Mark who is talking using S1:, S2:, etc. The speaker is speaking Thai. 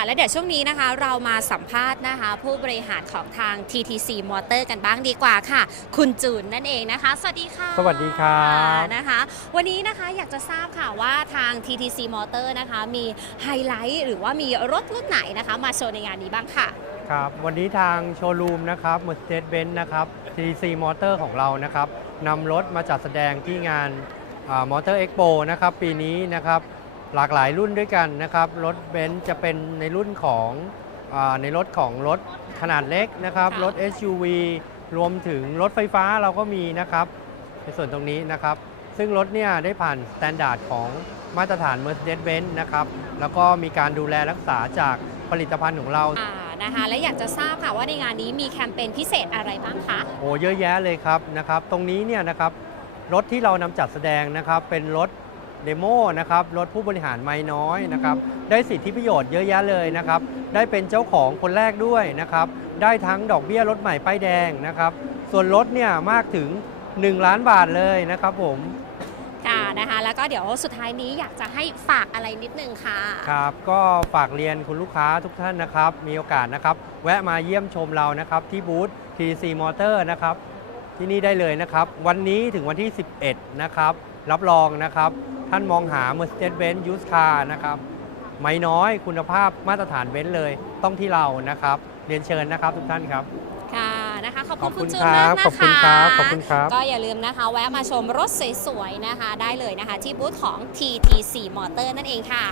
S1: เดี๋ยวช่วงนี้นะคะ เรามาสัมภาษณ์นะคะ ผู้บริหารของทาง TTC Motor กันบ้างดีกว่าค่ะ คุณจูนนั่นเองนะคะ สวัสดีค่ะ
S2: สวัสดีครับ
S1: นะคะ วันนี้นะคะอยากจะทราบค่ะว่าทาง TTC Motor นะคะ มีไฮไลท์หรือว่ามีรถรุ่นไหนนะคะ มาโชว์ในงานนี้บ้างค่ะ
S2: ครับวันนี้ทางโชว์รูมนะครับ Mercedes-Benz นะครับ TTC Motor ของเรานะครับนำรถมาจัดแสดงที่งานมอเตอร์เอ็กโปนะครับปีนี้นะครับ หลากหลายรุ่นด้วยกันนะครับ รถเบนซ์จะเป็นในรุ่นของอาในรถของรถขนาดเล็กนะครับ
S1: ค่ะ
S2: รถ SUV รวมถึงรถไฟฟ้าเราก็มีนะครับ ในส่วนตรงนี้นะครับ ซึ่งรถเนี่ยได้ผ่านสแตนดาร์ดของมาตรฐาน Mercedes-Benz นะครับ แล้วก็มีการดูแลรักษาจากผลิตภัณฑ์ของเรา
S1: อ่านะคะ และอยากจะทราบค่ะว่าในงานนี้มีแคมเปญพิเศษอะไรบ้างคะ
S2: โอ้เยอะแยะเลยครับนะครับ ตรงนี้เนี่ยนะครับรถที่เรานำจัดแสดงนะครับเป็นรถ เดโมนะครับรถผู้บริหารไม่น้อยนะครับได้สิทธิประโยชน์เยอะแยะเลยนะครับได้เป็นเจ้าของคนแรกด้วยนะครับได้ทั้งดอกเบี้ยรถใหม่ป้ายแดงนะครับส่วนรถเนี่ยมากถึง 1 ล้านบาทเลยนะครับผม
S1: ค่ะนะคะแล้วก็เดี๋ยวสุดท้ายนี้อยากจะให้ฝากอะไรนิดนึงค่ะ
S2: ครับก็ฝากเรียนคุณลูกค้าทุกท่านนะครับมีโอกาสนะครับแวะมาเยี่ยมชมเรานะครับที่บูธ TC Motor นะครับที่นี่ได้เลยนะครับ วันนี้ถึงวันที่ 11 นะครับ รับรองนะครับ ท่านมองหา Mercedes-Benz Used Car นะครับไม่น้อยคุณภาพมาตรฐานเบนซ์เลยต้องที่เรานะครับ เรียนเชิญนะครับทุกท่านครับ
S1: ค่ะนะคะขอบ
S2: ข
S1: คุ
S2: อ
S1: ณ
S2: บ
S1: คุ
S2: คุณณ
S1: จู
S2: คน
S1: มา
S2: รั
S1: ก
S2: บ
S1: นะคะ
S2: ขอบคุณครับขอบคุณครับ
S1: ก็อย่าลืมนะคะ แวะมาชมรถสวยๆนะคะ ได้เลยนะคะ ที่บูธของ TTC Motor นั่นเองค่ะ